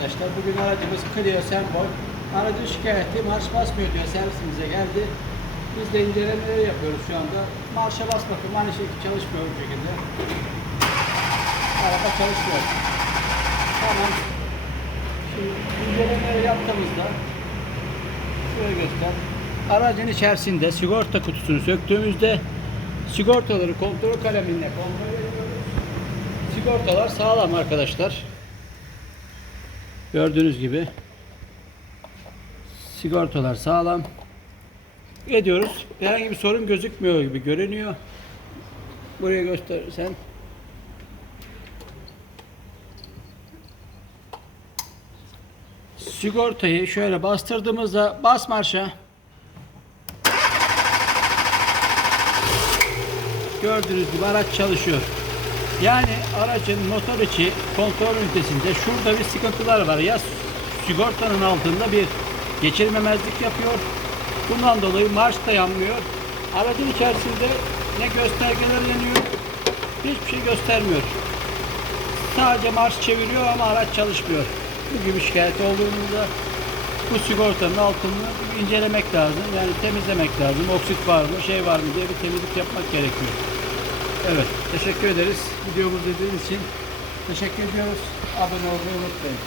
arkadaşlar. Bugün aracımız Clio Sembol. Aracın şikayeti marş basmıyor diyor servisimize geldi. Biz de incelemeleri yapıyoruz şu anda. Marşa bas bakın aynı şekilde çalışmıyor bu şekilde. Araba çalışmıyor. Tamam. Şimdi incelemeleri yaptığımızda şöyle göster. Aracın içerisinde sigorta kutusunu söktüğümüzde sigortaları kontrol kaleminle kontrol ediyoruz. Sigortalar sağlam arkadaşlar. Gördüğünüz gibi sigortalar sağlam. Ediyoruz. Herhangi bir sorun gözükmüyor gibi görünüyor. Buraya gösterirsen. Sigortayı şöyle bastırdığımızda bas marşa. Gördüğünüz gibi araç çalışıyor. Yani aracın motor içi kontrol ünitesinde şurada bir sıkıntılar var. Ya sigortanın altında bir geçirmemezlik yapıyor. Bundan dolayı marş da yanmıyor. Aracın içerisinde ne göstergeler yanıyor, hiçbir şey göstermiyor. Sadece marş çeviriyor ama araç çalışmıyor. Bu gibi şikayet olduğunda bu sigortanın altını incelemek lazım. Yani temizlemek lazım. Oksit var mı, şey var mı diye bir temizlik yapmak gerekiyor. Evet, teşekkür ederiz. Videomuzu izlediğiniz için teşekkür ediyoruz. Abone olmayı unutmayın.